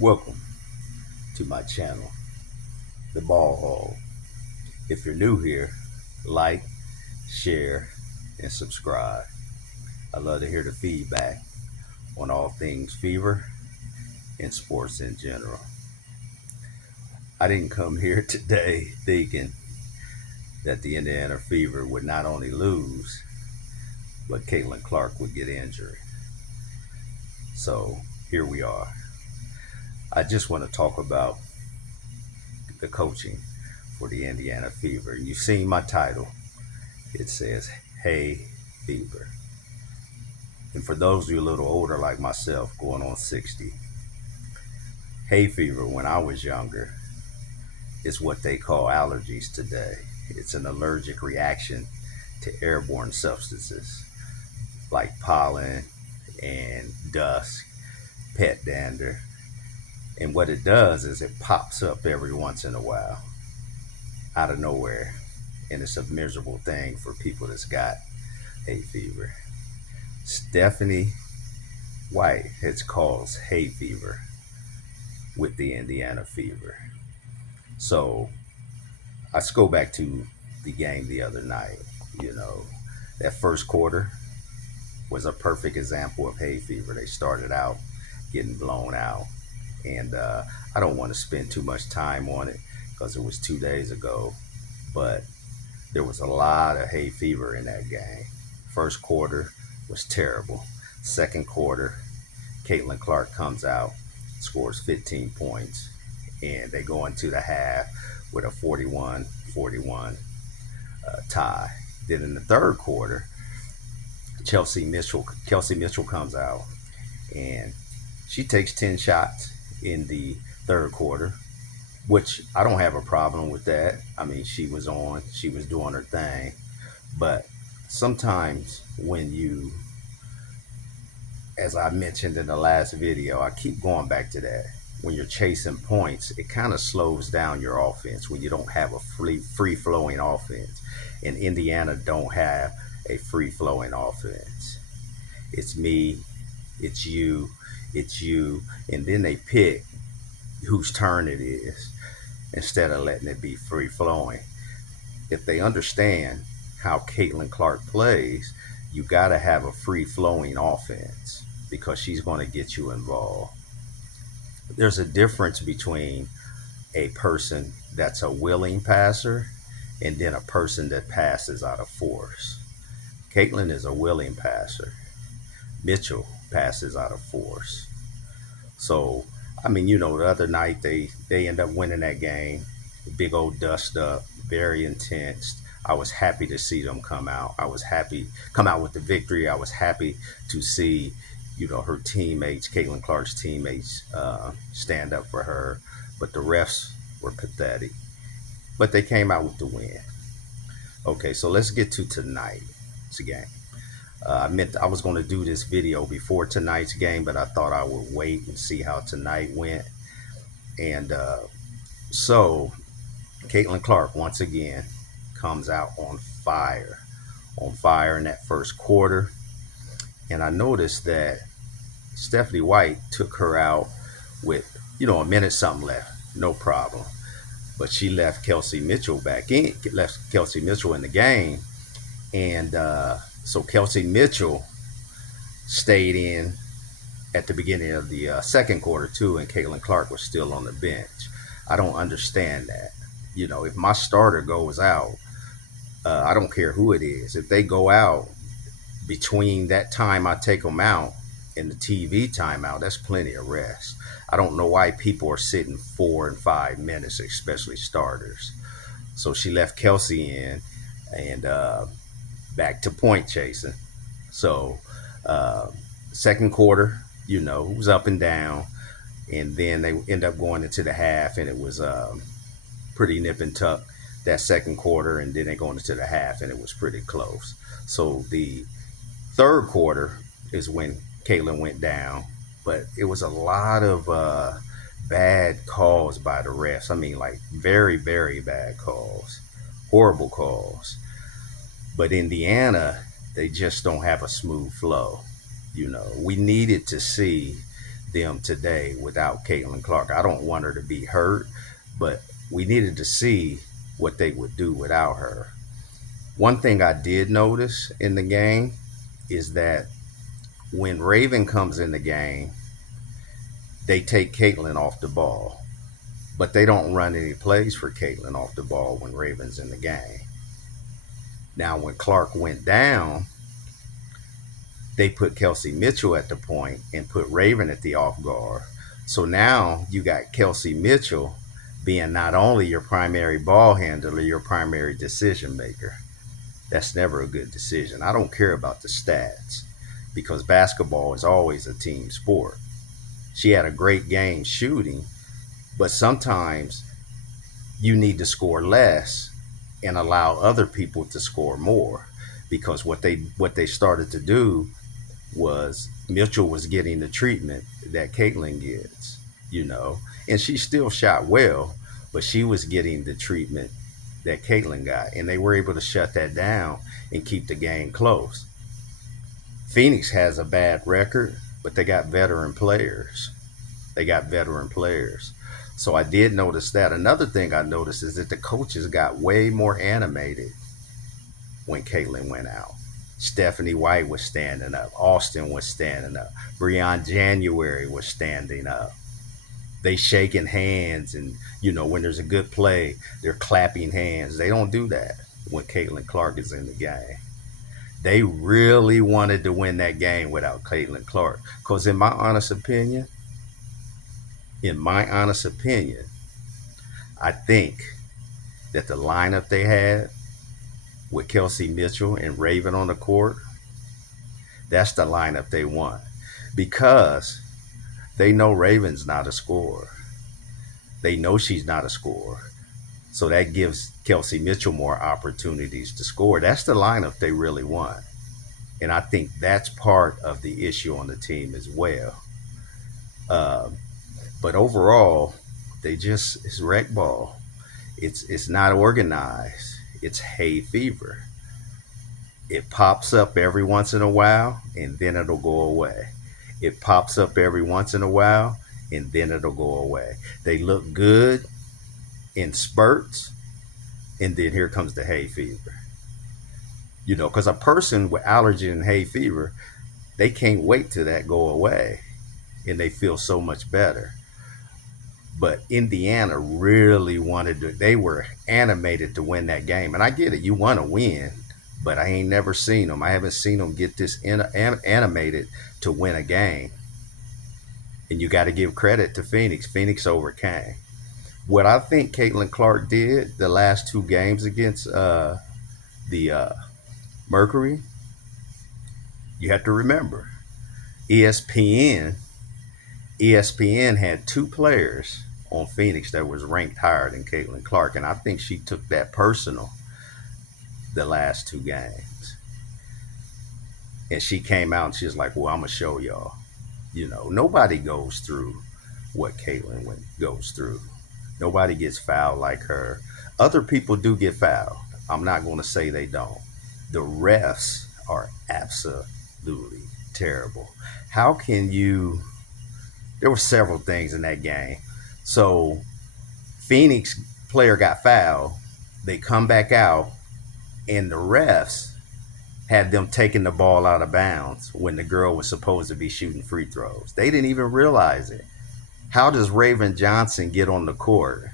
Welcome to my channel, The Ball Hall. If you're new here, like, share, and subscribe. I love to hear the feedback on all things Fever and sports in general. I didn't come here today thinking that the Indiana Fever would not only lose, but Caitlin Clark would get injured. So here we are. I just want to talk about the coaching for the Indiana Fever. You've seen my title. It says, Hey Fever. And for those of you a little older like myself, going on 60, hay fever when I was younger is what they call allergies today. It's an allergic reaction to airborne substances like pollen and dust, pet dander. And what it does is it pops up every once in a while out of nowhere. And it's a miserable thing for people that's got hay fever. Stephanie White has caused hay fever with the Indiana Fever. So let's go back to the game the other night. You know, that first quarter was a perfect example of hay fever. They started out getting blown out. And I don't want to spend too much time on it because it was 2 days ago. But there was a lot of hay fever in that game. First quarter was terrible. Second quarter, Caitlin Clark comes out, scores 15 points, and they go into the half with a 41-41 tie. Then in the third quarter, Kelsey Mitchell comes out, and she takes 10 shots in the third quarter, which I don't have a problem with that. I mean, she was doing her thing. But sometimes when you, as I mentioned in the last video, I keep going back to that. When you're chasing points, it kind of slows down your offense when you don't have a free flowing offense. And Indiana don't have a free flowing offense. It's me, it's you, and then they pick whose turn it is instead of letting it be free flowing. If they understand how Caitlin Clark plays, you got to have a free flowing offense because she's going to get you involved. There's a difference between a person that's a willing passer and then a person that passes out of force. Caitlin is a willing passer. Mitchell passes out of force. So, I mean, the other night they end up winning that game. Big old dust up, very intense. I was happy to see them come out. I was happy come out with the victory. I was happy to see, her teammates, Caitlin Clark's teammates, stand up for her. But the refs were pathetic. But they came out with the win. Okay, so let's get to tonight's game. I was going to do this video before tonight's game, but I thought I would wait and see how tonight went. And so Caitlin Clark once again comes out on fire in that first quarter. And I noticed that Stephanie White took her out with, a minute something left, no problem. But she left Kelsey Mitchell in the game. And so Kelsey Mitchell stayed in at the beginning of the second quarter too, and Caitlin Clark was still on the bench. I don't understand that. If my starter goes out, I don't care who it is. If they go out between that time I take them out and the TV timeout, that's plenty of rest. I don't know why people are sitting 4 and 5 minutes, especially starters. So she left Kelsey in, and back to point chasing. So second quarter, it was up and down, and then they end up going into the half, and it was pretty nip and tuck that second quarter, and then they go into the half, and it was pretty close. So the third quarter is when Caitlin went down, but it was a lot of bad calls by the refs. I mean, like very, very bad calls, horrible calls. But Indiana, they just don't have a smooth flow. We needed to see them today without Caitlin Clark. I don't want her to be hurt, but we needed to see what they would do without her. One thing I did notice in the game is that when Raven comes in the game, they take Caitlin off the ball, but they don't run any plays for Caitlin off the ball when Raven's in the game. Now, when Clark went down, they put Kelsey Mitchell at the point and put Raven at the off guard. So now you got Kelsey Mitchell being not only your primary ball handler, your primary decision maker. That's never a good decision. I don't care about the stats because basketball is always a team sport. She had a great game shooting, but sometimes you need to score less and allow other people to score more because what they started to do was Mitchell was getting the treatment that Caitlin gets, and she still shot well, but she was getting the treatment that Caitlin got, and they were able to shut that down and keep the game close. Phoenix has a bad record, but they got veteran players. They got veteran players. So I did notice that. Another thing I noticed is that the coaches got way more animated when Caitlin went out. Stephanie White was standing up. Austin was standing up. Breon January was standing up. They shaking hands, and when there's a good play, they're clapping hands. They don't do that when Caitlin Clark is in the game. They really wanted to win that game without Caitlin Clark. Because in my honest opinion, I think that the lineup they had with Kelsey Mitchell and Raven on the court, that's the lineup they want. Because they know Raven's not a scorer. They know she's not a scorer. So that gives Kelsey Mitchell more opportunities to score. That's the lineup they really want. And I think that's part of the issue on the team as well. Um, but overall, it's rec ball. It's not organized. It's hay fever. It pops up every once in a while and then it'll go away. It pops up every once in a while and then it'll go away. They look good in spurts and then here comes the hay fever. Because a person with allergy and hay fever, they can't wait till that go away and they feel so much better. But Indiana really they were animated to win that game. And I get it, you want to win, but I ain't never seen them. I haven't seen them get this animated to win a game. And you got to give credit to Phoenix. Phoenix overcame. What I think Caitlin Clark did the last two games against the Mercury, you have to remember, ESPN ESPN had two players on Phoenix that was ranked higher than Caitlin Clark, and I think she took that personal the last two games. And she came out and she was like, "Well, I'm gonna show y'all." Nobody goes through what goes through. Nobody gets fouled like her. Other people do get fouled. I'm not going to say they don't. The refs are absolutely terrible. How can you? There were several things in that game. So Phoenix player got fouled. They come back out, and the refs had them taking the ball out of bounds when the girl was supposed to be shooting free throws. They didn't even realize it. How does Raven Johnson get on the court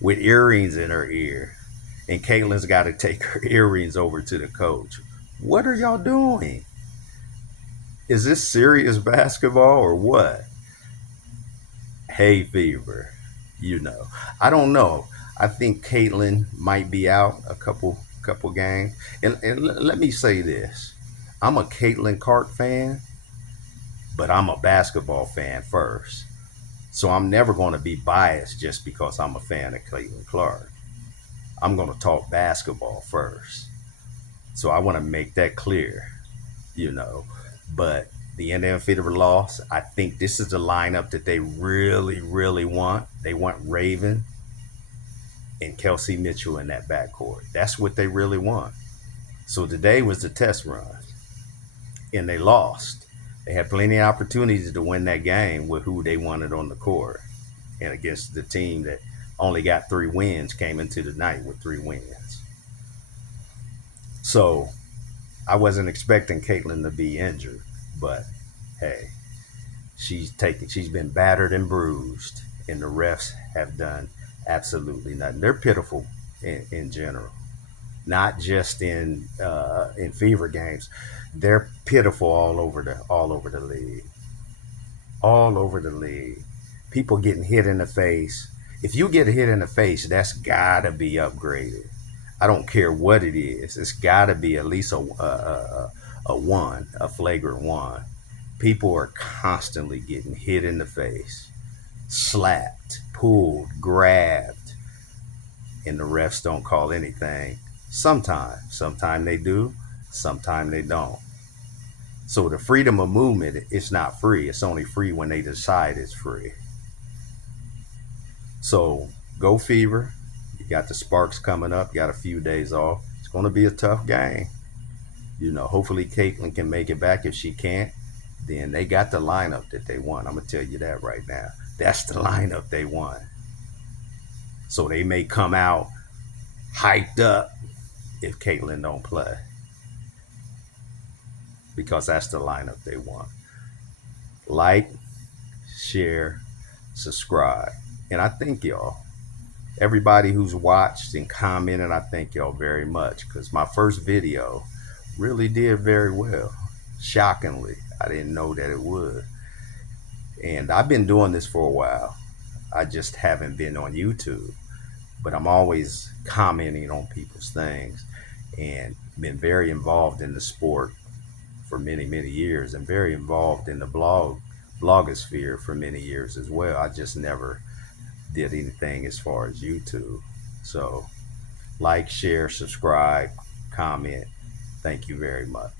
with earrings in her ear, and Caitlin's got to take her earrings over to the coach? What are y'all doing? Is this serious basketball or what? Hay fever, you know. I don't know. I think Caitlin might be out a couple games. And let me say this: I'm a Caitlin Clark fan, but I'm a basketball fan first. So I'm never going to be biased just because I'm a fan of Caitlin Clark. I'm going to talk basketball first. So I want to make that clear, you know. But the Indiana Fever lost. I think this is the lineup that they really, really want. They want Raven and Kelsey Mitchell in that backcourt. That's what they really want. So today was the test run, and they lost. They had plenty of opportunities to win that game with who they wanted on the court, and against the team that only got 3 wins, came into the night with 3 wins. So I wasn't expecting Caitlin to be injured, but hey, she's been battered and bruised, and the refs have done absolutely nothing. They're pitiful in general, not just in fever games. They're pitiful all over the league, all over the league. People getting hit in the face. If you get hit in the face, that's gotta be upgraded. I don't care what it is. It's gotta be at least a one, a flagrant one. People are constantly getting hit in the face, slapped, pulled, grabbed, and the refs don't call anything. Sometimes they do, sometimes they don't. So the freedom of movement, it's not free. It's only free when they decide it's free. So go Fever. You got the Sparks coming up. You got a few days off. It's going to be a tough game. Hopefully Caitlin can make it back. If she can't, then they got the lineup that they want. I'm going to tell you that right now. That's the lineup they want. So they may come out hyped up if Caitlin don't play, because that's the lineup they want. Like, share, subscribe. And I thank y'all. Everybody who's watched and commented, I thank y'all very much, because my first video really did very well. Shockingly, I didn't know that it would. And I've been doing this for a while. I just haven't been on YouTube, but I'm always commenting on people's things, and been very involved in the sport for many, many years, and very involved in the blogosphere for many years as well. I just never did anything as far as YouTube. So like, share, subscribe, comment. Thank you very much.